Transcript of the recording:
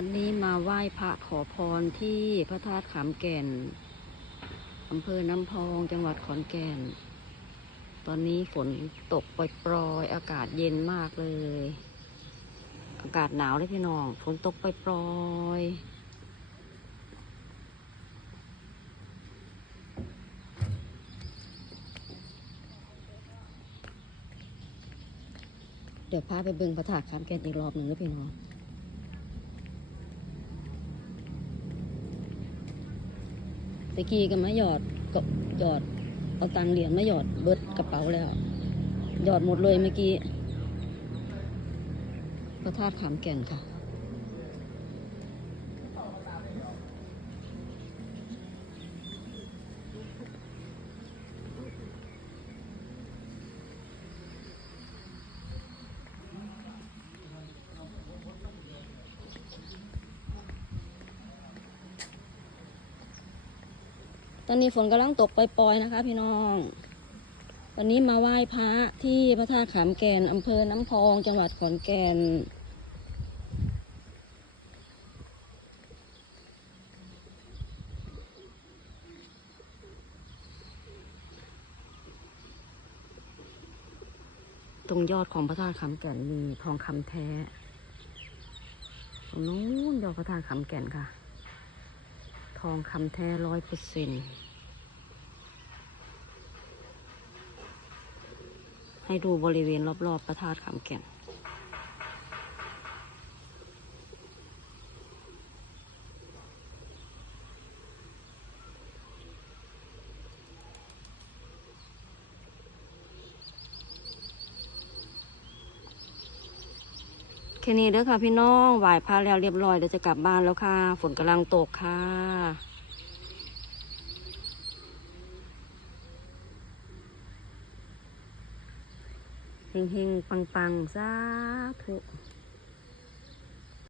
วันนี้มาไหว้พระขอพรที่พระธาตุขามแก่นอำเภอน้ำพอง จังหวัดขอนแก่น ตอนนี้ฝนตกปล่อยๆอากาศเย็นมากเลย อากาศหนาวเลยพี่น้อง ฝนตกปล่อยๆเดี๋ยวพาไปเบิ่งพระธาตุขามแก่นอีกรอบหนึ่งนะพี่น้อง ตะกี้ก็มาหยอดก็หยอด เอาตังเหรียญมาหยอดเบิดกระเป๋าแล้ว หยอดหมดเลยเมื่อกี้พระธาตุขามแก่นค่ะ ตอนนี้ฝนกำลังตกปล่อยๆนะคะ พี่น้อง วันนี้มาไหว้พระที่พระธาตุขามแก่นอำเภอน้ำพอง จังหวัดขอนแก่นตรงยอดของพระธาตุขามแก่นมีทองคำแท้ ตรงนู้นยอดพระธาตุขามแก่นค่ะ ทองคำแท้ร้อยเปอร์เซ็นให้ดูบริเวณรอบๆพระธาตุขามแก่น ค่นี้เด้อค่ะพี่น้องไหว้พระแล้วเรียบร้อยเดี๋ยวจะกลับบ้านแล้วค่ะ ฝนกำลังตกค่ะเฮงๆ ปังๆสาธุ